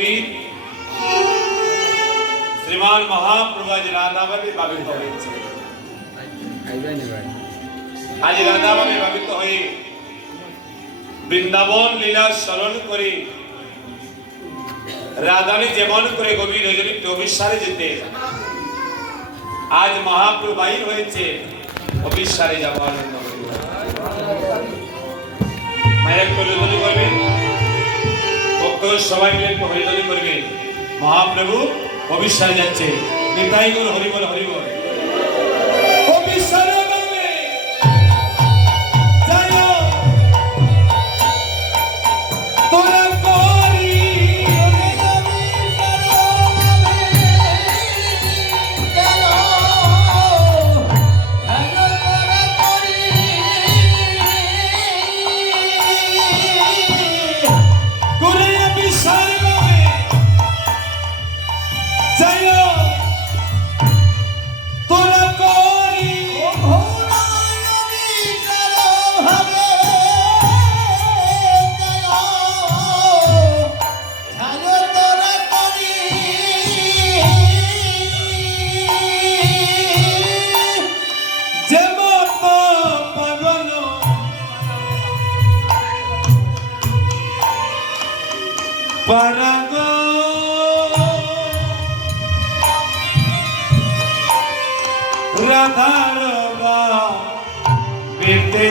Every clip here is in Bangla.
কবি শ্রীমান মহাপ্রভু আজ রাধাভাবে ভাবিত হয়েছে আজ রাধাভাবে ভাবিত হয়ে বৃন্দাবন লীলা স্মরণ করে রাধানি যেমন করে গভীর রজনী অবিশ্বারে যেতে আজ মহাপ্রভু বাহির হয়েছে অবিশ্বারে যাবার জন্য মায়ের হরিধনী করবে পক্ষ সবাই মিলে একটু হরিধনী করবে। মহাপ্রভু অবিশ্বাস যাচ্ছে। নিতাই গুরু হরিবল হরিবল রাধার বা পেতে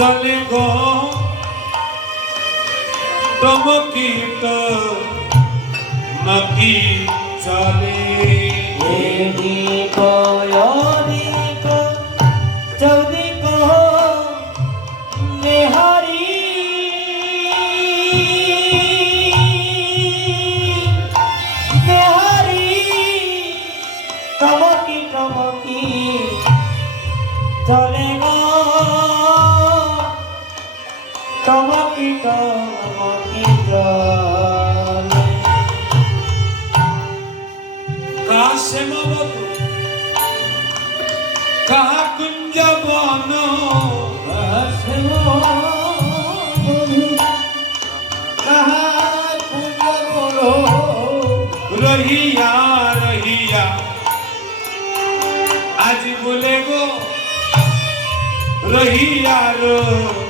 চলে গো। তমকি তো নকি চলে টমকি কাহা কুঞ্জ বন রহিয়া রহিয়া। আজ বলে গো রহিয়া রো।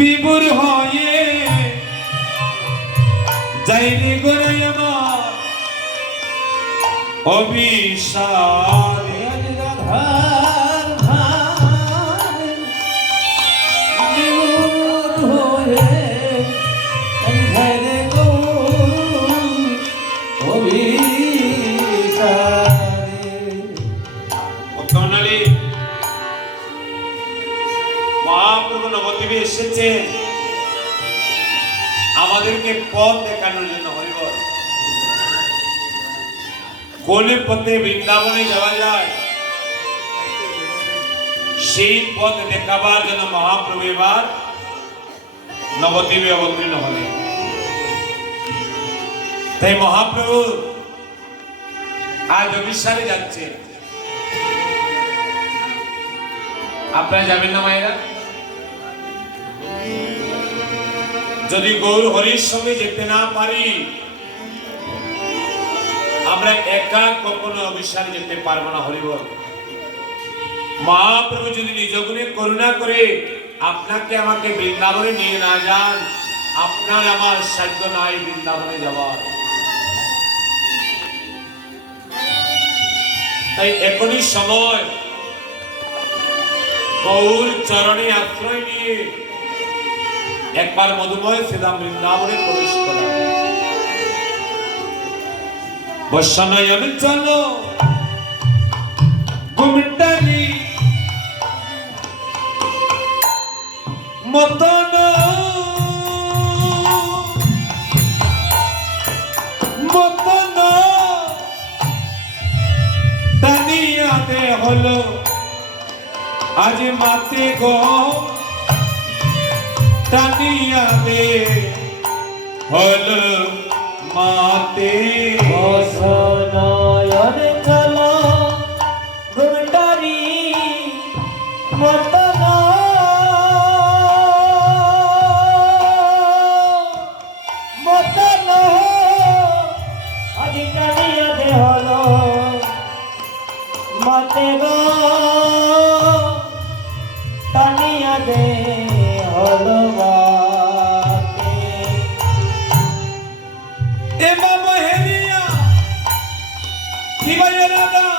বিবুর হয়ে। যাইনি করে আমার। অবিসারে রাধার নবদ্বীপে এসেছে আমাদেরকে পথ দেখানোর জন্য হরিবল। কোনে পথে বৃন্দাবনে যাওয়া যায়। সেই পথ দেখাবার জন্য মহাপ্রভু এবার নবদ্বীপে অবতীর্ণ হলেন। তাই মহাপ্রভু আজ অবিশ্বাসে যাচ্ছে আপনারা যাবেন না মায়েরা? যদি গৌর হরির সঙ্গে যেতে না পারি, আমরা একা কখনো অবিশ্বাসে যেতে পারব না হরিবল মহাপ্রভু যদি নিজ গুণে করুণা করে আপনাকে আমাকে বৃন্দাবনে নিয়ে না যান, আপনার আমার সাধ্য নাই বৃন্দাবনে যাওয়ার। তাই এখনই সময় গৌর চরণে আশ্রয় নিয়ে একবার মধুময় শ্রীরাম বৃন্দাবনে প্রবেশ করা। বর্ষানয়ন চলো। গুমটানি মতন মতন টানিয়াতে হলো। আজ মাতে গো। টানিয়াতে হলো মাতে। বসনয়ন চলো গুমটারি মতন মতন অধিকারিয়া দে হলো। মতে 欢迎亮哥